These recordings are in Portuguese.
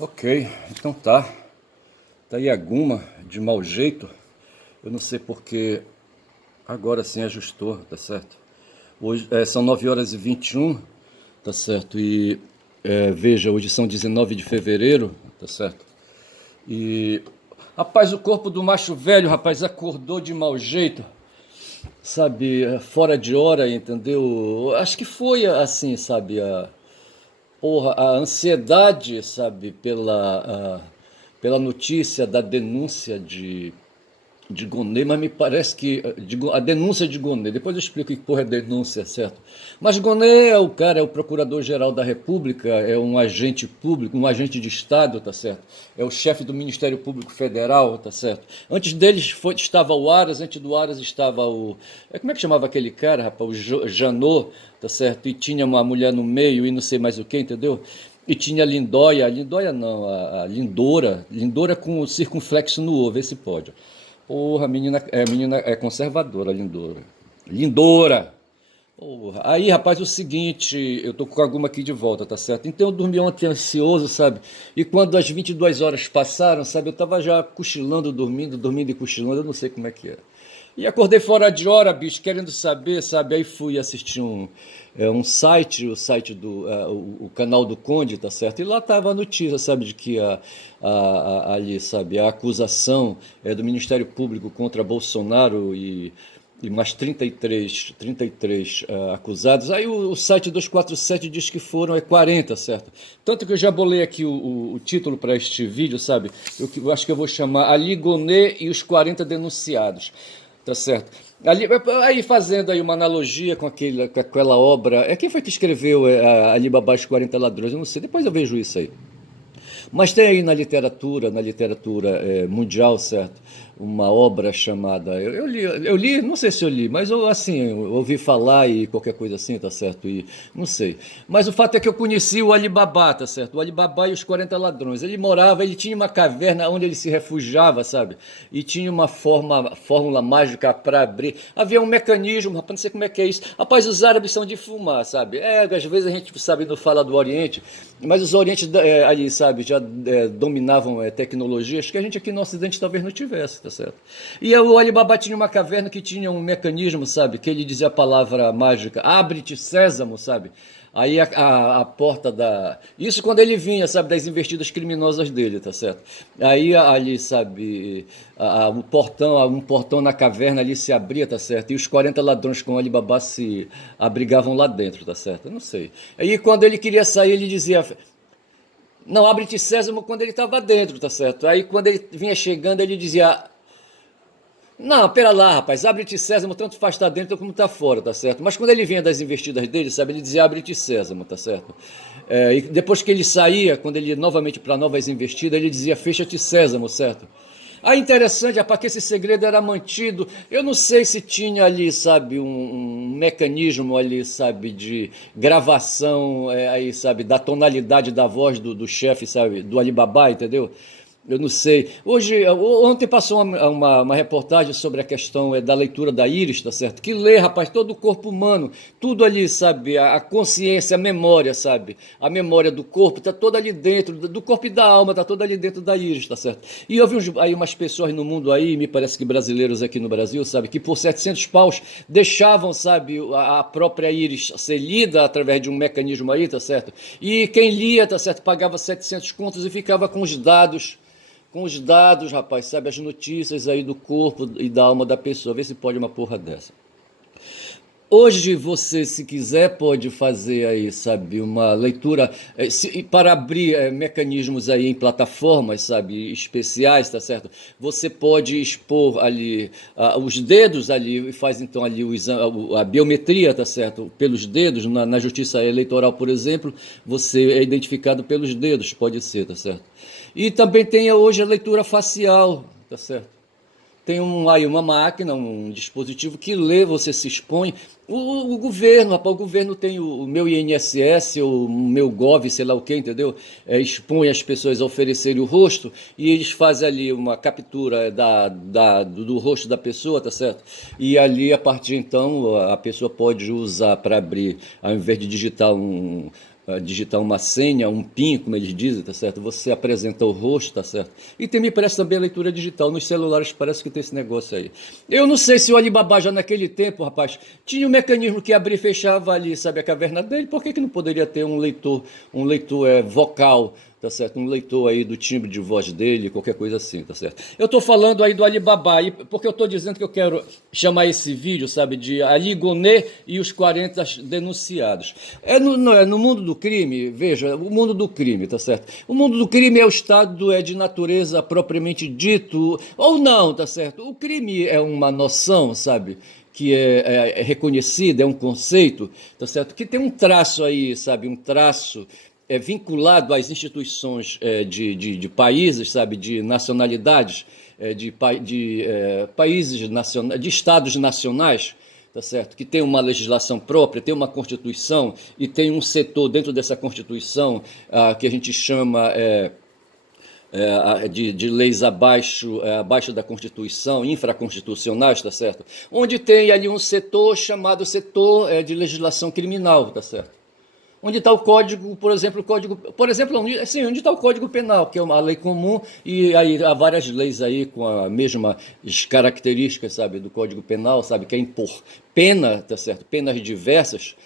Ok, então tá. Tá aí a Guma de mau jeito. Eu não sei porque agora sim ajustou, tá certo? Hoje são 9 horas e 21, tá certo? E veja, hoje são 19 de fevereiro, tá certo? E rapaz, o corpo do macho velho, rapaz, acordou de mau jeito, sabe? Fora de hora, entendeu? Acho que foi assim, sabe? Porra, a ansiedade, sabe, pela notícia da denúncia de Gonê, mas me parece que a denúncia de Gonê, depois eu explico que porra é denúncia, certo? Mas Gonê é o cara, é o procurador-geral da República, é um agente público, um agente de Estado, tá certo? É o chefe do Ministério Público Federal, tá certo? Antes deles estava o Aras, antes do Aras estava como é que chamava aquele cara, rapaz? O Janot, tá certo? E tinha uma mulher no meio e não sei mais o que, entendeu? E tinha a Lindóia não, a Lindora, Lindora com o circunflexo no O, vê se pode. Porra, menina é conservadora, Lindora. Lindora! Porra. Aí, rapaz, o seguinte, eu tô com a Guma aqui de volta, tá certo? Então eu dormi ontem ansioso, sabe? E quando as 22 horas passaram, sabe? Eu tava já cochilando, dormindo e cochilando, eu não sei como é que é. E acordei fora de hora, bicho, querendo saber, sabe? Aí fui assistir um site, o site o canal do Conde, tá certo? E lá tava a notícia, sabe, de que ali, sabe, a acusação do Ministério Público contra Bolsonaro e mais 33 acusados. Aí o site 247 diz que foram 40, certo? Tanto que eu já bolei aqui o título para este vídeo, sabe? Eu acho que eu vou chamar Ali Gonê e os 40 denunciados. Tá certo. Aí fazendo aí uma analogia com aquela obra. Quem foi que escreveu Ali Babá e os 40 Ladrões? Eu não sei, depois eu vejo isso aí. Mas tem aí na literatura mundial, certo? Uma obra chamada. Eu li, não sei se eu li, mas eu ouvi falar e qualquer coisa assim, tá certo? E não sei. Mas o fato é que eu conheci o Alibaba, tá certo? O Alibaba e os 40 ladrões. Ele tinha uma caverna onde ele se refugiava, sabe? E tinha uma fórmula mágica para abrir. Havia um mecanismo, rapaz, não sei como é que é isso. Rapaz, os árabes são de fumar, sabe? Às vezes a gente, sabe, não fala do Oriente, mas os Orientes ali, sabe, já dominavam tecnologias que a gente aqui no Ocidente talvez não tivesse, tá certo? E o Alibaba tinha uma caverna que tinha um mecanismo, sabe, que ele dizia a palavra mágica, abre-te sésamo, sabe? Aí a porta da. Isso quando ele vinha, sabe, das investidas criminosas dele, tá certo? Aí ali, sabe, um portão na caverna ali se abria, tá certo? E os 40 ladrões com o Alibaba se abrigavam lá dentro, tá certo? Eu não sei. Aí quando ele queria sair, ele dizia. Não, abre-te sésamo quando ele estava dentro, tá certo? Aí quando ele vinha chegando, ele dizia. Não, pera lá, rapaz, abre-te sésamo, tanto faz estar dentro como estar fora, tá certo? Mas quando ele vinha das investidas dele, sabe, ele dizia abre-te sésamo, tá certo? E depois que ele saía, quando ele ia novamente para novas investidas, ele dizia fecha-te sésamo, certo? Aí interessante, rapaz, que esse segredo era mantido. Eu não sei se tinha ali, sabe, um mecanismo ali, sabe, de gravação, aí, sabe, da tonalidade da voz do chefe, sabe, do Alibaba, entendeu? Eu não sei. Ontem passou uma reportagem sobre a questão da leitura da íris, tá certo? Que lê, rapaz, todo o corpo humano, tudo ali, sabe? A consciência, a memória, sabe? A memória do corpo tá toda ali dentro, do corpo e da alma, tá toda ali dentro da íris, tá certo? E eu vi aí umas pessoas no mundo aí, me parece que brasileiros aqui no Brasil, sabe? Que por 700 paus deixavam, sabe? A própria íris ser lida através de um mecanismo aí, tá certo? E quem lia, tá certo? Pagava 700 contos e ficava com os dados, rapaz, sabe, as notícias aí do corpo e da alma da pessoa, vê se pode uma porra dessa. Hoje você, se quiser, pode fazer aí, sabe, uma leitura para abrir mecanismos aí em plataformas, sabe, especiais, tá certo? Você pode expor ali os dedos ali e faz então ali a biometria, tá certo? Pelos dedos, na justiça eleitoral, por exemplo, você é identificado pelos dedos, pode ser, tá certo? E também tem hoje a leitura facial, tá certo? Tem aí uma máquina, um dispositivo que lê, você se expõe. O governo, rapaz, o governo tem o meu INSS, o meu Gov, sei lá o que, entendeu? Expõe as pessoas a oferecerem o rosto e eles fazem ali uma captura do rosto da pessoa, tá certo? E ali, a partir então, a pessoa pode usar para abrir, ao invés de digitar digitar uma senha, um PIN, como eles dizem, tá certo? Você apresenta o rosto, tá certo? E me parece também a leitura digital. Nos celulares parece que tem esse negócio aí. Eu não sei se o Alibaba já naquele tempo, rapaz, tinha um mecanismo que abria e fechava ali, sabe, a caverna dele. Por que que não poderia ter um leitor vocal, tá certo? Um leitor aí do timbre de voz dele, qualquer coisa assim, tá certo? Eu tô falando aí do Alibaba, porque eu tô dizendo que eu quero chamar esse vídeo, sabe, de Ali Gonet e os 40 denunciados. No mundo do crime, veja, o mundo do crime, tá certo? O mundo do crime é o estado de natureza propriamente dito, ou não, tá certo? O crime é uma noção, sabe? Que é reconhecida, é um conceito, tá certo? Que tem um traço aí, sabe? Um traço vinculado às instituições de países, sabe? De nacionalidades, países nacionais, de estados nacionais, tá certo? Que tem uma legislação própria, tem uma Constituição e tem um setor dentro dessa Constituição que a gente chama de leis abaixo da Constituição, infraconstitucionais, tá certo? Onde tem ali um setor chamado setor de legislação criminal, tá certo? Onde está o código, por exemplo, assim, onde está o Código Penal, que é uma lei comum, e aí há várias leis aí com as mesmas características, sabe, do Código Penal, sabe, que é impor pena, tá certo? Penas diversas,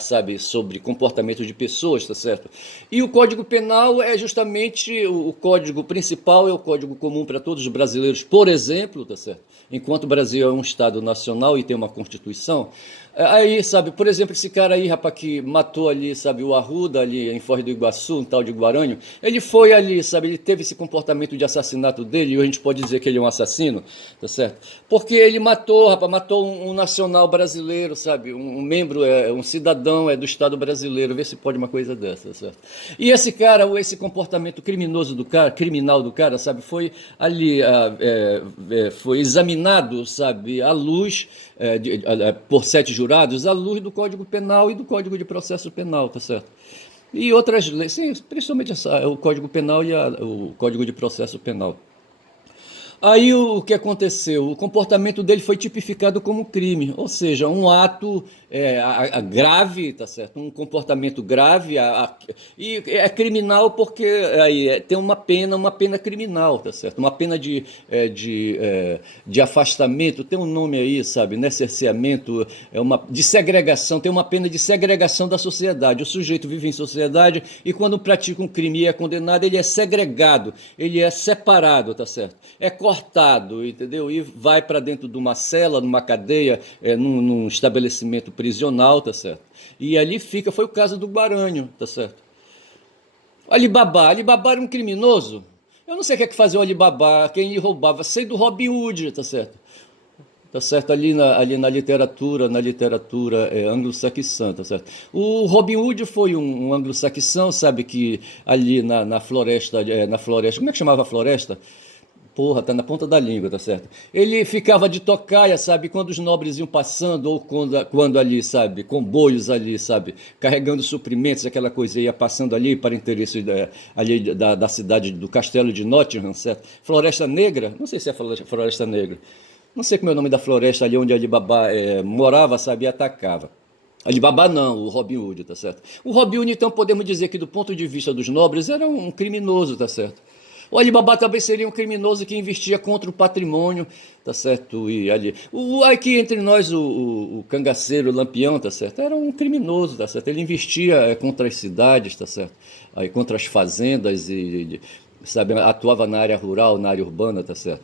sabe, sobre comportamento de pessoas, tá certo? E o Código Penal é justamente o código principal, é o código comum para todos os brasileiros, por exemplo, tá certo? Enquanto o Brasil é um Estado nacional e tem uma Constituição, aí, sabe, por exemplo, esse cara aí, rapaz, que matou ali, sabe, o Arruda, ali em Foz do Iguaçu, um tal de Guarânio, ele foi ali, sabe, ele teve esse comportamento de assassinato dele, e a gente pode dizer que ele é um assassino, tá certo? Porque ele matou, rapaz, matou um nacional brasileiro, sabe, um membro, um cidadão do Estado brasileiro, vê se pode uma coisa dessa, tá certo? E esse cara, esse comportamento criminoso do cara, criminal do cara, sabe, foi ali, foi examinado, sabe, à luz, por 7 jurados, à luz do Código Penal e do Código de Processo Penal, tá certo? E outras leis, sim, principalmente o Código Penal e o Código de Processo Penal. Aí o que aconteceu? O comportamento dele foi tipificado como crime, ou seja, um ato grave, tá certo? Um comportamento grave e é criminal porque aí tem uma pena criminal, tá certo? Uma pena de afastamento, tem um nome aí, sabe? Né? Cerceamento, de segregação, tem uma pena de segregação da sociedade. O sujeito vive em sociedade e quando pratica um crime e é condenado, ele é segregado, ele é separado, tá certo? É cortado, entendeu? E vai para dentro de uma cela, numa cadeia, num estabelecimento prisional, tá certo? E ali fica, foi o caso do Guarânio, tá certo? Alibaba era um criminoso. Eu não sei o que é que fazia o Alibaba, quem lhe roubava, sei do Robin Hood, tá certo? Tá certo, ali na literatura anglo-saxã, tá certo? O Robin Hood foi um anglo-saxão, sabe, que ali na floresta, como é que chamava a floresta? Porra, tá na ponta da língua, tá certo? Ele ficava de tocaia, sabe? Quando os nobres iam passando, ou quando ali, sabe? Comboios ali, sabe? Carregando suprimentos, aquela coisa ia passando ali para interesse ali da cidade, do castelo de Nottingham, certo? Floresta Negra, não sei se é Floresta Negra. Não sei como é o nome da floresta ali onde Alibaba morava, sabe? E atacava. Alibaba não, o Robin Hood, tá certo? O Robin Hood, então, podemos dizer que do ponto de vista dos nobres, era um criminoso, tá certo? O Alibaba também seria um criminoso que investia contra o patrimônio, tá certo? E ali, aqui entre nós, o cangaceiro, o Lampião, tá certo? Era um criminoso, tá certo? Ele investia contra as cidades, tá certo? Aí, contra as fazendas sabe, atuava na área rural, na área urbana, tá certo?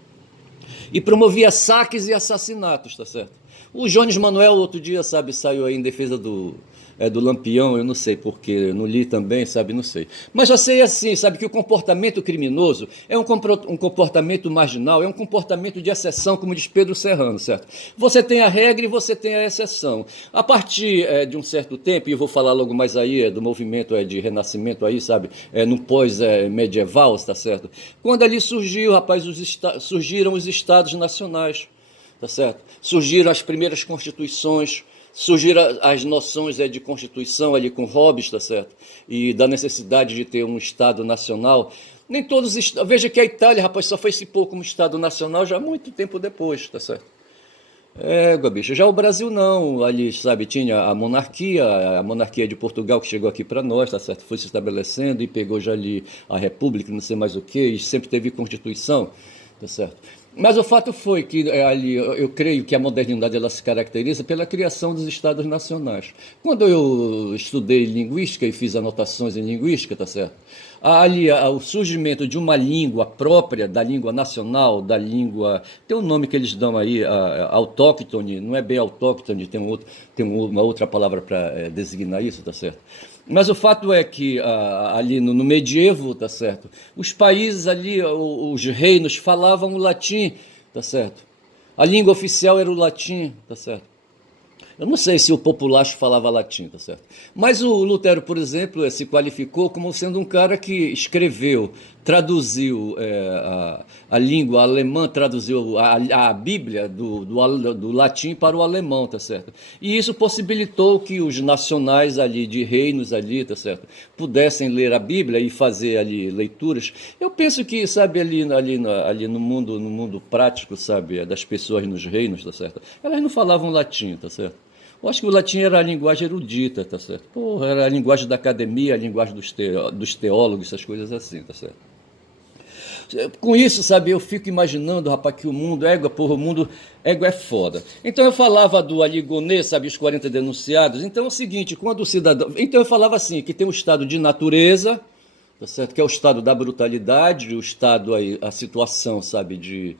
E promovia saques e assassinatos, tá certo? O Jones Manuel, outro dia, sabe, saiu aí em defesa do Lampião, eu não sei porquê, não li também, sabe, não sei. Mas eu sei assim, sabe, que o comportamento criminoso é um comportamento marginal, é um comportamento de exceção, como diz Pedro Serrano, certo? Você tem a regra e você tem a exceção. A partir de um certo tempo, e eu vou falar logo mais aí do movimento de renascimento aí, sabe, no pós-medieval, tá certo? Quando ali surgiu, rapaz, surgiram os estados nacionais, tá certo? Surgiram as primeiras constituições, surgiram as noções de Constituição ali com Hobbes, tá certo? E da necessidade de ter um Estado nacional. Nem todos os veja que a Itália, rapaz, só foi se pôr como Estado nacional já muito tempo depois, tá certo? Bicho, já o Brasil não, ali, sabe, tinha a monarquia de Portugal que chegou aqui para nós, tá certo? Foi se estabelecendo e pegou já ali a República, não sei mais o que, e sempre teve Constituição, tá certo? Mas o fato foi que ali, eu creio que a modernidade ela se caracteriza pela criação dos estados nacionais. Quando eu estudei linguística e fiz anotações em linguística, tá certo? Ali o surgimento de uma língua própria, da língua nacional, da língua. Tem um nome que eles dão aí, autóctone, não é bem autóctone, tem uma outra palavra para designar isso, tá certo? Mas o fato é que ali no medievo, tá certo? Os países ali, os reinos falavam o latim, tá certo? A língua oficial era o latim, tá certo? Eu não sei se o populacho falava latim, tá certo? Mas o Lutero, por exemplo, se qualificou como sendo um cara que escreveu, traduziu a língua alemã, traduziu a Bíblia do latim para o alemão, tá certo? E isso possibilitou que os nacionais ali, de reinos ali, tá certo? Pudessem ler a Bíblia e fazer ali leituras. Eu penso que, sabe, ali no mundo prático, sabe, das pessoas nos reinos, tá certo? Elas não falavam latim, tá certo? Eu acho que o latim era a linguagem erudita, tá certo? Porra, era a linguagem da academia, a linguagem dos teólogos, essas coisas assim, tá certo? Com isso, sabe, eu fico imaginando, rapaz, que o mundo, porra, o mundo, é foda. Então eu falava do Aligonê, sabe, os 40 denunciados. Então é o seguinte, quando o cidadão. Então eu falava assim, que tem um estado de natureza, tá certo? Que é o estado da brutalidade, o estado aí, a situação, sabe, de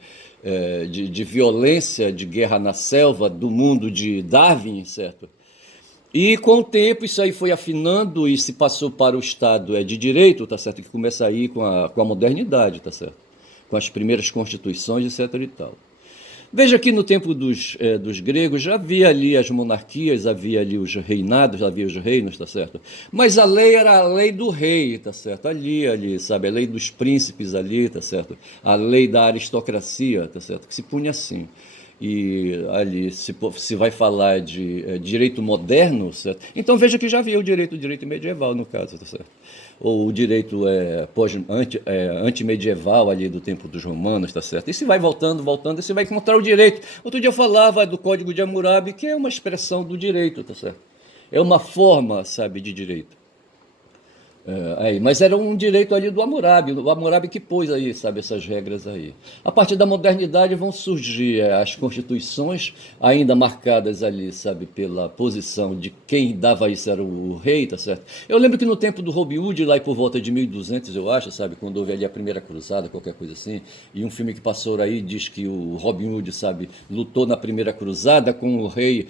violência, de guerra na selva, do mundo de Darwin, certo? E com o tempo isso aí foi afinando e se passou para o Estado de direito, tá certo? Que começa aí com a modernidade, tá certo? Com as primeiras constituições, etc e tal. Veja que no tempo dos gregos já havia ali as monarquias, havia ali os reinados, havia os reinos, tá certo? Mas a lei era a lei do rei, tá certo? Ali, sabe? A lei dos príncipes ali, tá certo? A lei da aristocracia, tá certo? Que se punha assim. E ali se vai falar de direito moderno, certo? Então veja que já havia o direito medieval no caso, tá certo? Ou o direito antimedieval ali do tempo dos romanos, tá certo? E se vai voltando, e você vai encontrar o direito. Outro dia eu falava do Código de Hammurabi, que é uma expressão do direito, tá certo? É uma forma, sabe, de direito. Mas era um direito ali do Hammurabi, o Hammurabi que pôs aí, sabe, essas regras aí. A partir da modernidade vão surgir as constituições, ainda marcadas ali, sabe, pela posição de quem dava isso era o rei, tá certo? Eu lembro que no tempo do Robin Hood, lá por volta de 1200, eu acho, sabe, quando houve ali a primeira cruzada, qualquer coisa assim, e um filme que passou aí diz que o Robin Hood, sabe, lutou na primeira cruzada com o rei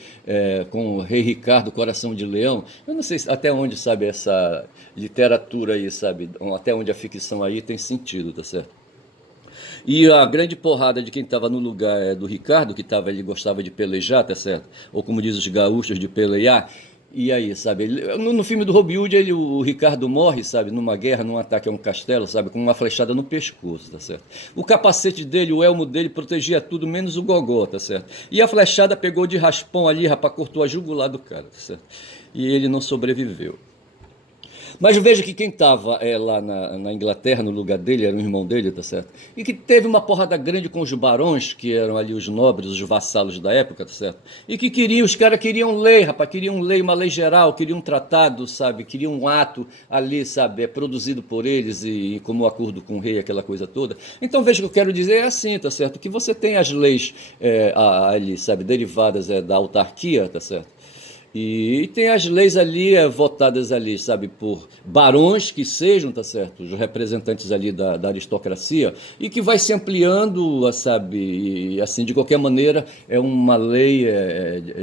Ricardo, Coração de Leão. Eu não sei até onde, sabe, essa literatura aí, sabe? Até onde a ficção aí tem sentido, tá certo? E a grande porrada de quem estava no lugar do Ricardo, que tava, ele gostava de pelejar, tá certo? Ou como diz os gaúchos, de pelear. E aí, sabe? No filme do Robin Hood, o Ricardo morre, sabe? Numa guerra, num ataque a um castelo, sabe? Com uma flechada no pescoço, tá certo? O capacete dele, o elmo dele, protegia tudo, menos o gogó, tá certo? E a flechada pegou de raspão ali, rapaz, cortou a jugular do cara, tá certo? E ele não sobreviveu. Mas veja que quem estava lá na Inglaterra, no lugar dele, era um irmão dele, tá certo? E que teve uma porrada grande com os barões, que eram ali os nobres, os vassalos da época, tá certo? E que os caras queriam lei, rapaz, queriam lei, uma lei geral, queriam um tratado, sabe? Queriam um ato ali, sabe? Produzido por eles e como acordo com o rei, aquela coisa toda. Então veja o que eu quero dizer é assim, tá certo? Que você tem as leis ali, sabe? Derivadas da autarquia, tá certo? E tem as leis ali votadas ali, sabe, por barões que sejam, tá certo, os representantes ali da aristocracia, e que vai se ampliando, sabe, e assim, de qualquer maneira, é uma lei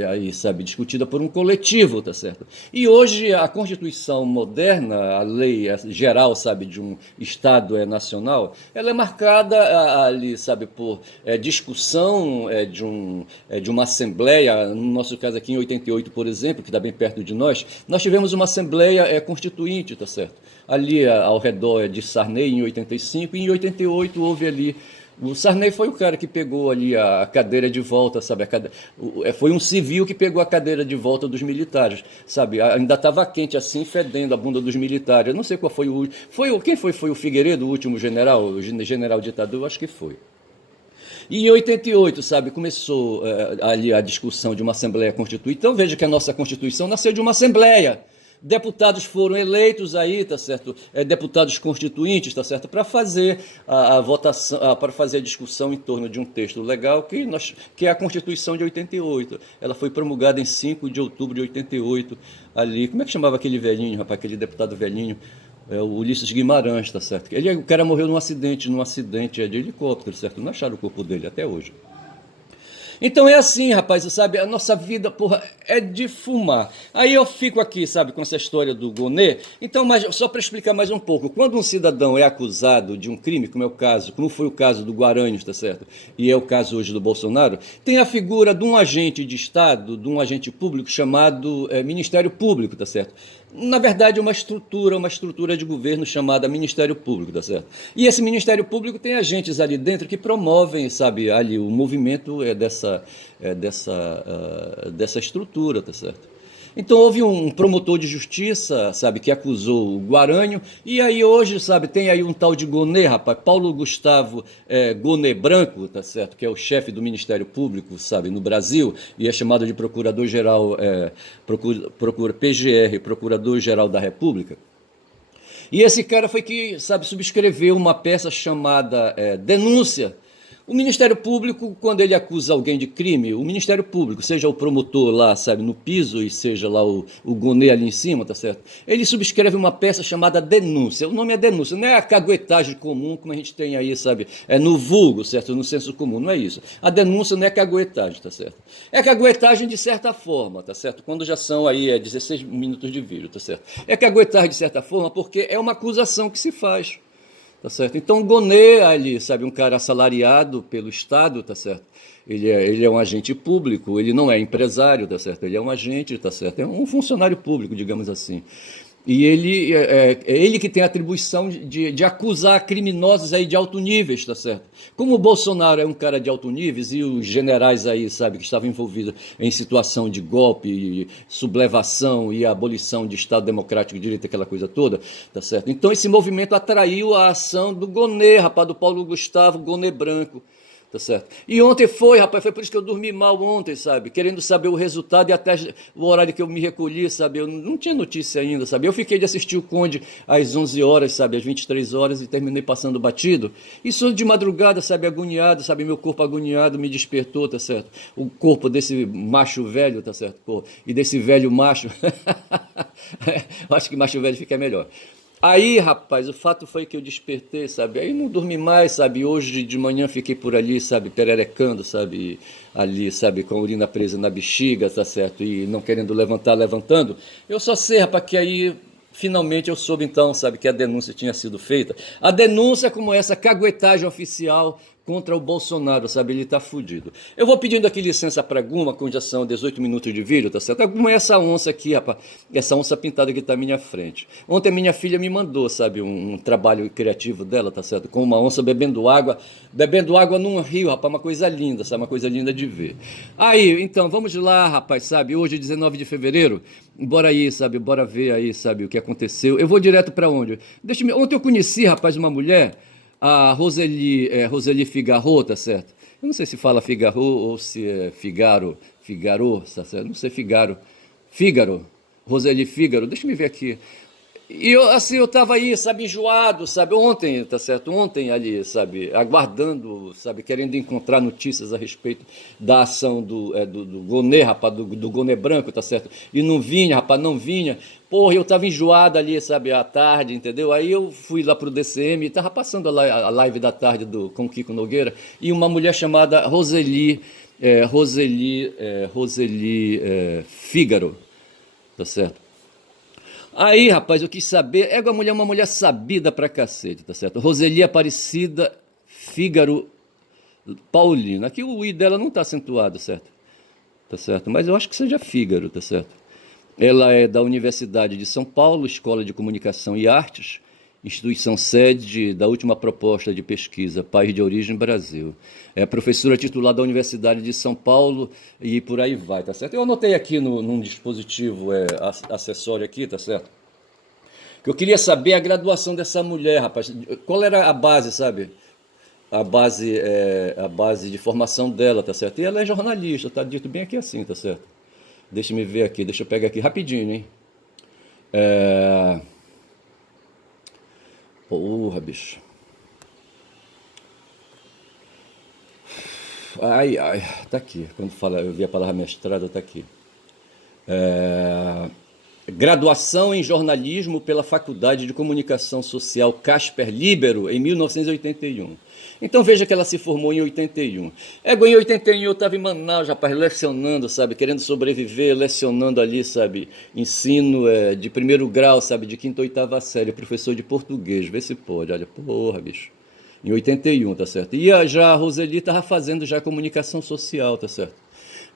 aí, sabe, discutida por um coletivo, tá certo? E hoje a Constituição moderna, a lei geral, sabe, de um Estado nacional, ela é marcada ali, sabe, por discussão de uma assembleia, no nosso caso aqui em 88, por exemplo, que está bem perto de nós tivemos uma assembleia constituinte, tá certo? Ali ao redor de Sarney em 85 e em 88 houve ali o Sarney foi o cara que pegou ali a cadeira de volta, sabe? Foi um civil que pegou a cadeira de volta dos militares, sabe? Ainda estava quente assim, fedendo a bunda dos militares. Eu não sei qual foi quem foi o Figueiredo, o último general, o general ditador, eu acho que foi. E em 88, sabe, começou ali a discussão de uma Assembleia Constituinte. Então veja que a nossa Constituição nasceu de uma Assembleia. Deputados foram eleitos aí, tá certo? Deputados constituintes, tá certo? Para fazer a votação, para fazer a discussão em torno de um texto legal que é a Constituição de 88. Ela foi promulgada em 5 de outubro de 88, ali. Como é que chamava aquele velhinho, rapaz, aquele deputado velhinho? O Ulisses Guimarães, tá certo? O cara morreu num acidente de helicóptero, certo? Não acharam o corpo dele até hoje. Então é assim, rapaz, sabe? A nossa vida, porra, é de fumar. Aí eu fico aqui, sabe, com essa história do Gonê. Então, mas, só para explicar mais um pouco, quando um cidadão é acusado de um crime, como é o caso, como foi o caso do Guaranhos, tá certo? E é o caso hoje do Bolsonaro, tem a figura de um agente de Estado, de um agente público chamado Ministério Público, tá certo? Na verdade, é uma estrutura de governo chamada Ministério Público, tá certo? E esse Ministério Público tem agentes ali dentro que promovem, sabe, ali o movimento dessa estrutura, tá certo? Então houve um promotor de justiça, sabe, que acusou o Guaranho, e aí hoje, sabe, tem aí um tal de Gonê, rapaz, Paulo Gustavo Gonê Branco, tá certo, que é o chefe do Ministério Público, sabe, no Brasil, e é chamado de Procurador-Geral, PGR, Procurador-Geral da República. E esse cara foi que, sabe, subscreveu uma peça chamada Denúncia. O Ministério Público, quando ele acusa alguém de crime, o Ministério Público, seja o promotor lá, sabe, no piso, e seja lá o Gonê ali em cima, tá certo? Ele subscreve uma peça chamada Denúncia. O nome é denúncia, não é a caguetagem comum, como a gente tem aí, sabe, no vulgo, certo? No senso comum, não é isso. A denúncia não é caguetagem, tá certo? É caguetagem de certa forma, tá certo? Quando já são aí 16 minutos de vídeo, tá certo? É caguetagem de certa forma porque é uma acusação que se faz. Tá certo? Então o Gonê ali, sabe, um cara assalariado pelo Estado, tá certo? Ele é um agente público, ele não é empresário, tá certo? Ele é um agente, tá certo? É um funcionário público, digamos assim. E é ele que tem a atribuição de acusar criminosos aí de alto níveis, tá certo? Como o Bolsonaro é um cara de alto níveis e os generais aí, sabe, que estavam envolvidos em situação de golpe, sublevação e abolição de Estado Democrático de Direito, aquela coisa toda, tá certo? Então esse movimento atraiu a ação do Gonê, rapaz, do Paulo Gustavo Gonê Branco. Tá certo? E ontem rapaz, foi por isso que eu dormi mal ontem, sabe? Querendo saber o resultado e até o horário que eu me recolhi, sabe? Eu não tinha notícia ainda, sabe? Eu fiquei de assistir o Conde às 11 horas, sabe? Às 23 horas e terminei passando batido. E sou de madrugada, sabe? Agoniado, sabe? Meu corpo agoniado me despertou, tá certo? O corpo desse macho velho, tá certo? Pô, e desse velho macho. Eu acho que macho velho fica melhor. Aí, rapaz, o fato foi que eu despertei, sabe? Aí não dormi mais, sabe? Hoje de manhã fiquei por ali, sabe? Pererecando, sabe? Ali, sabe? Com a urina presa na bexiga, tá certo? E não querendo levantar, levantando. Eu só sei, rapaz, que aí finalmente eu soube então, sabe? Que a denúncia tinha sido feita. A denúncia como essa caguetagem oficial contra o Bolsonaro, sabe? Ele tá fudido. Eu vou pedindo aqui licença pra Guma, com já são 18 minutos de vídeo, tá certo? A Guma é essa onça aqui, rapaz, essa onça pintada que tá à minha frente. Ontem a minha filha me mandou, sabe, um trabalho criativo dela, tá certo? Com uma onça bebendo água num rio, rapaz, uma coisa linda, sabe? Uma coisa linda de ver. Aí, então, vamos lá, rapaz, sabe? Hoje, 19 de fevereiro, bora aí, sabe? Bora ver aí, sabe, o que aconteceu. Eu vou direto pra onde? Ontem eu conheci, rapaz, uma mulher, a Roseli Figaro, tá certo? Eu não sei se fala Figaro ou se é Figaro, tá certo? Não sei, Fígaro, Roseli Fígaro, deixa eu me ver aqui. E eu, assim, eu tava aí, sabe, enjoado, sabe, ontem, tá certo? Ontem ali, sabe, aguardando, sabe, querendo encontrar notícias a respeito da ação do Gonê, rapaz, do Gonê Branco, tá certo? E não vinha, rapaz, não vinha. Porra, eu tava enjoado ali, sabe, à tarde, entendeu? Aí eu fui lá pro DCM e tava passando a live da tarde com o Kiko Nogueira e uma mulher chamada Roseli Fígaro, tá certo? Aí, rapaz, eu quis saber. É uma mulher sabida pra cacete, tá certo? Roseli Aparecida Fígaro Paulino. Aqui o I dela não tá acentuado, certo? Tá certo? Mas eu acho que seja Fígaro, tá certo? Ela é da Universidade de São Paulo, Escola de Comunicação e Artes, instituição sede da última proposta de pesquisa, País de Origem Brasil. É professora titular da Universidade de São Paulo e por aí vai, tá certo? Eu anotei aqui num dispositivo acessório aqui, tá certo? Que eu queria saber a graduação dessa mulher, rapaz. Qual era a base, sabe? a base de formação dela, tá certo? E ela é jornalista, tá dito bem aqui assim, tá certo? Deixa me ver aqui, deixa eu pegar aqui rapidinho, hein? É... Porra, bicho. Ai, ai, tá aqui. Quando fala, eu vi a palavra mestrado, tá aqui. É, Graduação em jornalismo pela Faculdade de Comunicação Social Casper Libero, em 1981. Então veja que ela se formou em 81. Em 81 eu estava em Manaus, rapaz, lecionando, sabe, querendo sobreviver, lecionando ali, sabe, ensino de primeiro grau, sabe, de quinta ou oitava série, professor de português, vê se pode, olha, porra, bicho. Em 81, tá certo? E já a Roseli estava fazendo já comunicação social, tá certo?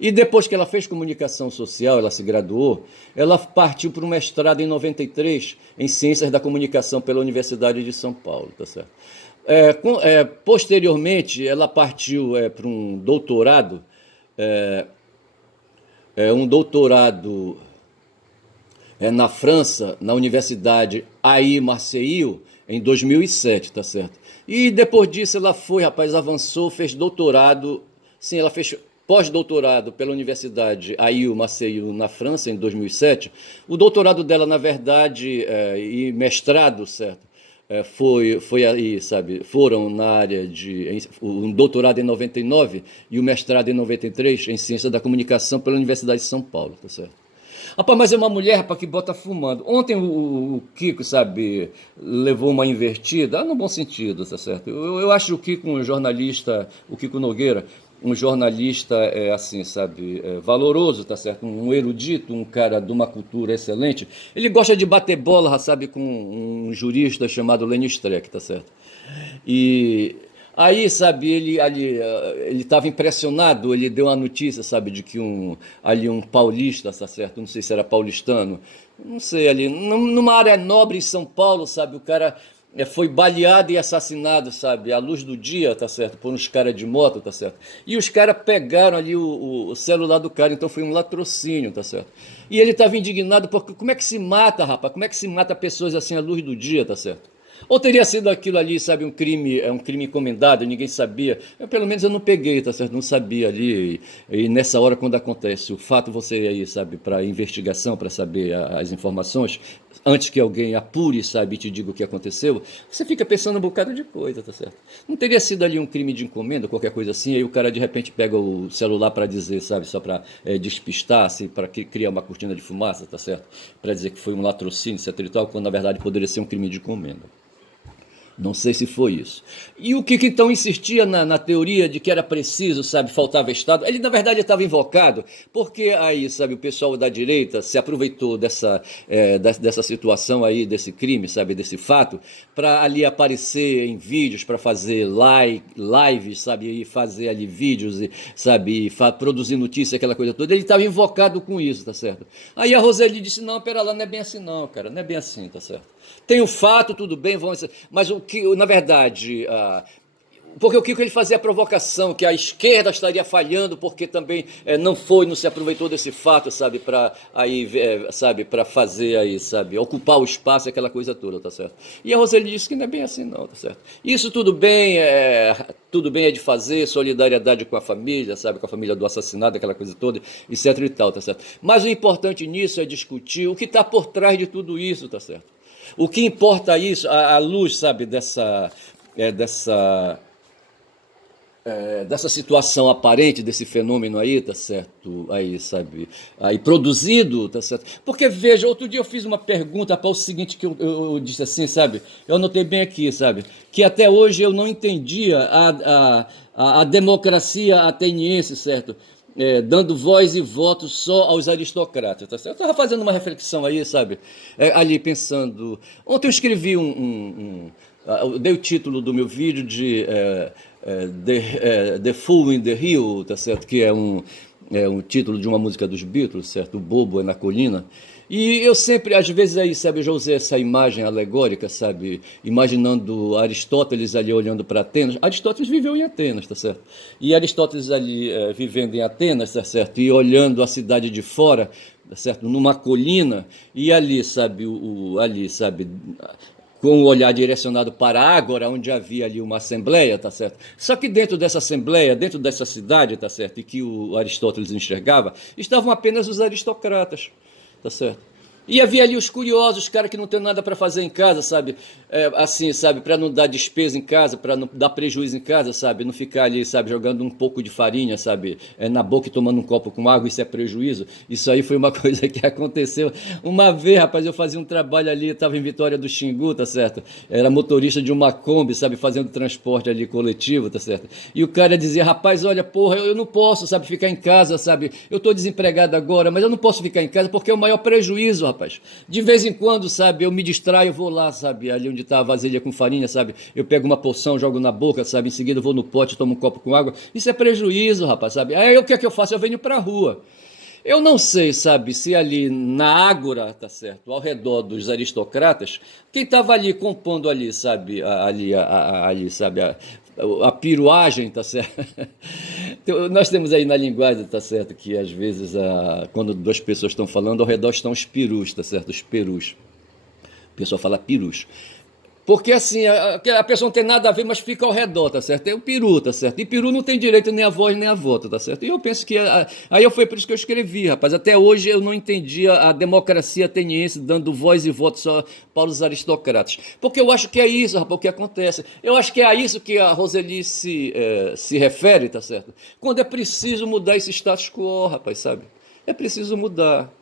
E depois que ela fez comunicação social, ela se graduou, ela partiu para um mestrado em 93 em Ciências da Comunicação pela Universidade de São Paulo, tá certo? Posteriormente, ela partiu para um doutorado na França, na Universidade Aix-Marseille, em 2007, tá certo? E depois disso ela foi, rapaz, avançou, fez doutorado, sim, ela fez pós-doutorado pela Universidade Aix-Marseille, na França, em 2007. O doutorado dela, na verdade, e mestrado, certo? Foi aí, sabe, foram na área um doutorado em 99 e o mestrado em 93 em Ciência da Comunicação pela Universidade de São Paulo, tá certo? Rapaz, mas é uma mulher, rapaz, que bota fumando. Ontem o Kiko, sabe, levou uma invertida, no bom sentido, tá certo? Eu acho o Kiko um jornalista, o Kiko Nogueira, um jornalista, assim, sabe, valoroso, tá certo? Um erudito, um cara de uma cultura excelente. Ele gosta de bater bola, sabe, com um jurista chamado Lenny Streck, tá certo? E aí, sabe, ele estava impressionado, ele deu uma notícia, sabe, de que um paulista, tá certo? Não sei se era paulistano, não sei, ali, numa área nobre em São Paulo, sabe, o cara foi baleado e assassinado, sabe, à luz do dia, tá certo, por uns caras de moto, tá certo? E os caras pegaram ali o celular do cara, então foi um latrocínio, tá certo? E ele estava indignado porque como é que se mata, rapaz? Como é que se mata pessoas assim à luz do dia, tá certo? Ou teria sido aquilo ali, sabe, um crime encomendado, ninguém sabia. Pelo menos eu não peguei, tá certo? Não sabia ali. E nessa hora, quando acontece o fato, você aí, sabe, para investigação, para saber as informações, antes que alguém apure, sabe, e te diga o que aconteceu, você fica pensando um bocado de coisa, tá certo? Não teria sido ali um crime de encomenda, qualquer coisa assim, aí o cara de repente pega o celular para dizer, sabe, só para despistar, assim, para criar uma cortina de fumaça, tá certo? Para dizer que foi um latrocínio, etc e tal, quando na verdade poderia ser um crime de encomenda. Não sei se foi isso. E o que então insistia na teoria de que era preciso, sabe, faltava Estado? Ele, na verdade, estava invocado, porque aí, sabe, o pessoal da direita se aproveitou dessa situação aí, desse crime, sabe, desse fato, para ali aparecer em vídeos, para fazer lives, sabe, e fazer ali vídeos, sabe, produzir notícia, aquela coisa toda. Ele estava invocado com isso, tá certo? Aí a Roseli disse, não, pera lá, não é bem assim não, cara, não é bem assim, tá certo? Tem o fato, tudo bem, mas o que, na verdade, porque o Kiko ele fazia a provocação que a esquerda estaria falhando porque também não se aproveitou desse fato, sabe, para aí, sabe, para fazer aí, sabe, ocupar o espaço, aquela coisa toda, tá certo? E a Roseli disse que não é bem assim, não, tá certo? Isso tudo bem é de fazer, solidariedade com a família, sabe, com a família do assassinado, aquela coisa toda, etc e tal, tá certo? Mas o importante nisso é discutir o que está por trás de tudo isso, tá certo? O que importa isso, a luz, sabe, dessa situação aparente, desse fenômeno aí, tá certo? Aí, sabe? Aí produzido, tá certo? Porque, veja, outro dia eu fiz uma pergunta para o seguinte, que eu disse assim, sabe? Eu anotei bem aqui, sabe? Que até hoje eu não entendia a democracia ateniense, certo? Dando voz e voto só aos aristocratas, tá certo? Eu estava fazendo uma reflexão aí, sabe? Ali pensando. Ontem eu escrevi eu dei o título do meu vídeo de The Fool in the Hill, tá certo? Que é um título de uma música dos Beatles, certo? O Bobo é na Colina. E eu sempre, às vezes aí, sabe, eu já usei essa imagem alegórica, sabe, imaginando Aristóteles ali olhando para Atenas. Aristóteles viveu em Atenas, tá certo? E Aristóteles ali vivendo em Atenas, tá certo? E olhando a cidade de fora, tá certo? Numa colina, e ali, sabe, ali, sabe, com o olhar direcionado para Ágora, onde havia ali uma assembleia, tá certo? Só que dentro dessa assembleia, dentro dessa cidade, tá certo, e que o Aristóteles enxergava, estavam apenas os aristocratas, tá certo? E havia ali os curiosos, os caras que não tem nada para fazer em casa, sabe? Assim, sabe? Para não dar despesa em casa, para não dar prejuízo em casa, sabe? Não ficar ali, sabe? Jogando um pouco de farinha, sabe? Na boca e tomando um copo com água, isso é prejuízo. Isso aí foi uma coisa que aconteceu. Uma vez, rapaz, eu fazia um trabalho ali, estava em Vitória do Xingu, tá certo? Era motorista de uma Kombi, sabe? Fazendo transporte ali coletivo, tá certo? E o cara dizia, rapaz, olha, porra, eu não posso, sabe? Ficar em casa, sabe? Eu tô desempregado agora, mas eu não posso ficar em casa porque é o maior prejuízo, rapaz. De vez em quando, sabe, eu me distraio, vou lá, sabe, ali onde está a vasilha com farinha, sabe, eu pego uma porção, jogo na boca, sabe, em seguida eu vou no pote, tomo um copo com água. Isso é prejuízo, rapaz, sabe? Aí o que é que eu faço? Eu venho para a rua. Eu não sei, sabe, se ali na Ágora, tá certo, ao redor dos aristocratas, quem estava ali compondo ali, sabe, ali, sabe, a piruagem, tá certo? Então, nós temos aí na linguagem, tá certo, que às vezes, quando duas pessoas estão falando, ao redor estão os perus, tá certo, os perus. O pessoal fala perus. Porque assim, a pessoa não tem nada a ver, mas fica ao redor, tá certo? É o peru, tá certo? E peru não tem direito nem a voz nem a voto, tá certo? E eu penso que. Aí foi por isso que eu escrevi, rapaz. Até hoje eu não entendia a democracia ateniense dando voz e voto só para os aristocratas. Porque eu acho que é isso, rapaz, o que acontece. Eu acho que é a isso que a Roseli se refere, tá certo? Quando é preciso mudar esse status quo, rapaz, sabe? É preciso mudar.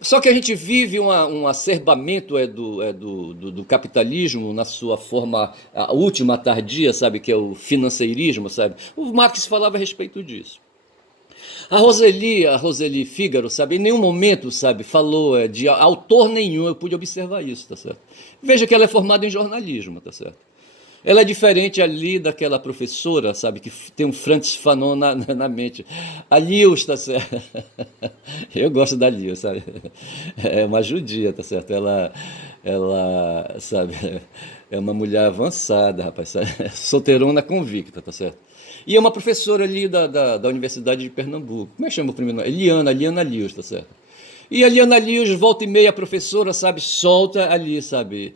Só que a gente vive um acerbamento do capitalismo na sua forma a última tardia, sabe, que é o financeirismo, sabe? O Marx falava a respeito disso. A Roseli Fígaro, sabe, em nenhum momento, sabe, falou de autor nenhum, eu pude observar isso, tá certo? Veja que ela é formada em jornalismo, tá certo? Ela é diferente ali daquela professora, sabe, que tem um Francis Fanon na mente. A Lewis, tá certo? Eu gosto da Lewis, sabe? É uma judia, tá certo? Sabe, é uma mulher avançada, rapaz, sabe? Solteirona convicta, tá certo? E é uma professora ali da Universidade de Pernambuco. Como é que chama o primeiro nome? Eliana Lewis, tá certo? E a Liana Lewis, volta e meia, a professora, sabe, solta ali, sabe,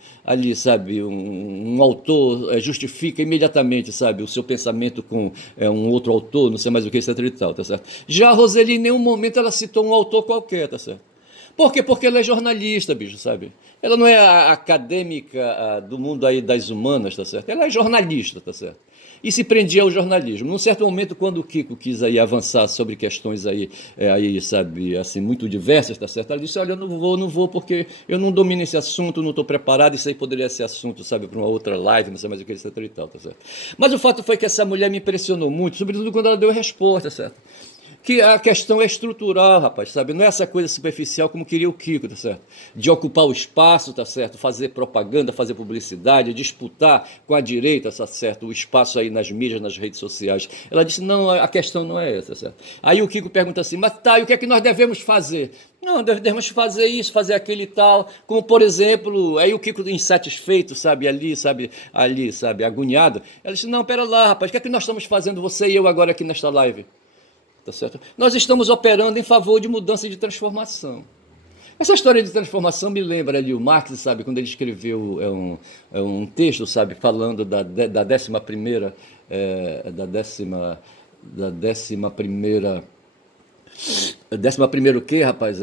um autor justifica imediatamente, sabe, o seu pensamento com um outro autor, não sei mais o que, etc e tal, tá certo? Já a Roseli, em nenhum momento ela citou um autor qualquer, tá certo? Por quê? Porque ela é jornalista, bicho, sabe? Ela não é a acadêmica do mundo aí das humanas, tá certo? Ela é jornalista, tá certo? E se prendia ao jornalismo. Num certo momento, quando o Kiko quis aí avançar sobre questões aí, sabe, assim, muito diversas, tá certo? Ela disse, olha, eu não vou, porque eu não domino esse assunto, não estou preparado, isso aí poderia ser assunto, sabe, para uma outra live, não sei mais o que, etc e tal, tá certo? Mas o fato foi que essa mulher me impressionou muito, sobretudo quando ela deu a resposta, certo? Que a questão é estrutural, rapaz, sabe? Não é essa coisa superficial como queria o Kiko, tá certo? De ocupar o espaço, tá certo? Fazer propaganda, fazer publicidade, disputar com a direita, tá certo? O espaço aí nas mídias, nas redes sociais. Ela disse, não, a questão não é essa, tá certo? Aí o Kiko pergunta assim, mas tá, e o que é que nós devemos fazer? Não, devemos fazer isso, fazer aquele e tal, como por exemplo, aí o Kiko insatisfeito, sabe, agoniado, ela disse, não, pera lá, rapaz, o que é que nós estamos fazendo, você e eu agora aqui nesta live? Tá certo? Nós estamos operando em favor de mudança e de transformação. Essa história de transformação me lembra ali o Marx, sabe, quando ele escreveu um texto, sabe, falando da décima primeira, da décima primeira. Décima primeiro o quê, rapaz?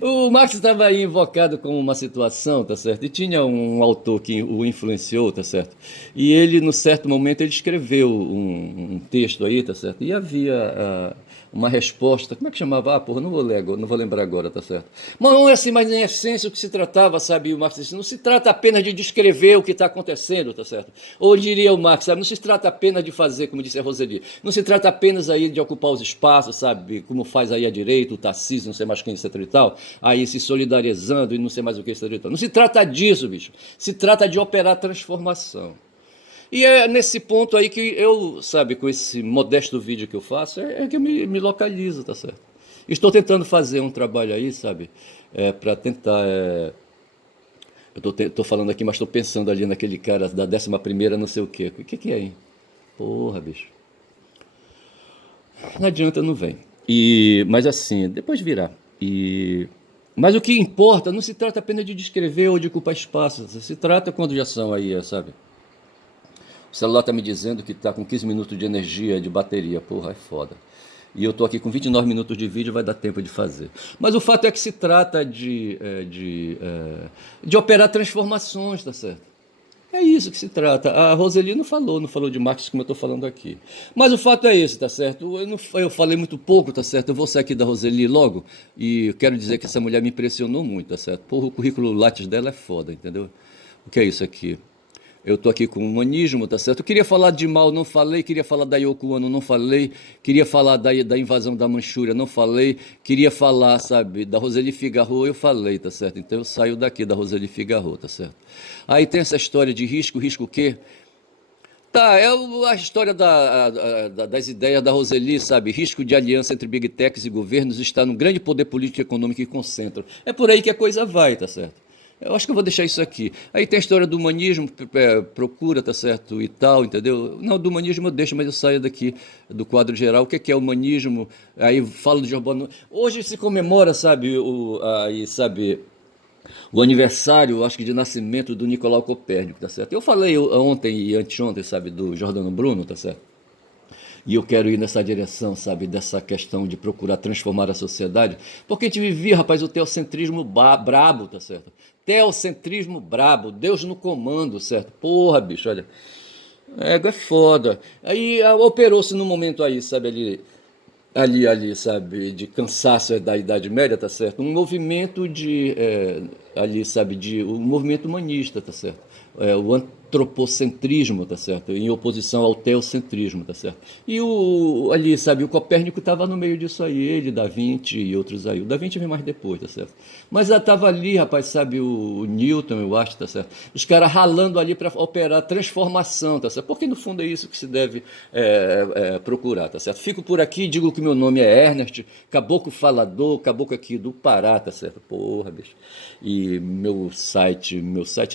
O Marx estava aí invocado com uma situação, tá certo? E tinha um autor que o influenciou, tá certo? E ele, no certo momento, ele escreveu um texto aí, tá certo? E havia uma resposta, como é que chamava? Ah, porra, não vou ler agora, não vou lembrar agora, tá certo? Mas não é assim, mas em essência o que se tratava, sabe, o Marx disse, não se trata apenas de descrever o que está acontecendo, tá certo? Ou diria o Marx, sabe, não se trata apenas de fazer, como disse a Roseli, não se trata apenas aí de ocupar os espaços, sabe, como faz aí a direita, o Tarcísio, não sei mais quem, etc e tal, aí se solidarizando e não sei mais o que, etc e tal. Não se trata disso, bicho, se trata de operar transformação. E é nesse ponto aí que eu, sabe, com esse modesto vídeo que eu faço, que eu me localizo, tá certo? Estou tentando fazer um trabalho aí, sabe, para tentar. Eu tô falando aqui, mas estou pensando ali naquele cara da décima primeira, não sei o quê. O que é, hein? Porra, bicho. Não adianta, não vem. Mas assim, depois virá. E Mas o que importa não se trata apenas de descrever ou de ocupar espaço, se trata quando já são aí, sabe? O celular tá me dizendo que tá com 15 minutos de energia de bateria, porra, é foda. E eu tô aqui com 29 minutos de vídeo, vai dar tempo de fazer. Mas o fato é que se trata de operar transformações, tá certo? É isso que se trata. A Roseli não falou de marketing como eu estou falando aqui. Mas o fato é esse, tá certo? Eu falei muito pouco, tá certo? Eu vou sair aqui da Roseli logo e eu quero dizer que essa mulher me impressionou muito, tá certo? Porra, o currículo Lattes dela é foda, entendeu? O que é isso aqui? Eu tô aqui com o humanismo, tá certo? Eu queria falar de Mao, não falei. Queria falar da Yoko Ono, não falei. Queria falar da invasão da Manchúria, não falei. Queria falar, sabe, da Roseli Figaro, eu falei, tá certo? Então eu saio daqui da Roseli Figaro, tá certo? Aí tem essa história de risco, risco o quê? Tá, a história das ideias da Roseli, sabe? Risco de aliança entre big techs e governos está no grande poder político e econômico que concentram. É por aí que a coisa vai, tá certo? Eu acho que eu vou deixar isso aqui. Aí tem a história do humanismo, procura, tá certo? E tal, entendeu? Não, do humanismo eu deixo, mas eu saio daqui do quadro geral. O que é humanismo? Aí falo de Urbano. Hoje se comemora, sabe, sabe, o aniversário, acho que de nascimento do Nicolau Copérnico, tá certo? Eu falei ontem e anteontem, sabe, do Giordano Bruno, tá certo? E eu quero ir nessa direção, sabe, dessa questão de procurar transformar a sociedade, porque a gente vivia, rapaz, o teocentrismo brabo, tá certo? Teocentrismo brabo, Deus no comando, certo? Porra, bicho, olha, é foda. Aí operou-se num momento aí, sabe, sabe, de cansaço da Idade Média, tá certo? Um movimento sabe, um movimento humanista, tá certo? O antropocentrismo, tá certo? Em oposição ao teocentrismo, tá certo? E sabe, o Copérnico estava no meio disso aí, ele, Da Vinci e outros aí. O Da Vinci vem mais depois, tá certo? Mas estava ali, rapaz, sabe, o Newton, eu acho, tá certo? Os caras ralando ali para operar transformação, tá certo? Porque no fundo é isso que se deve procurar, tá certo? Fico por aqui, digo que meu nome é Ernest, caboclo falador, caboclo aqui do Pará, tá certo? Porra, bicho. E meu site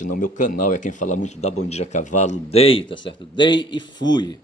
não, meu canal é Quem Fala Muito da Bom Dia Cavalo, dei, tá certo? Dei e fui.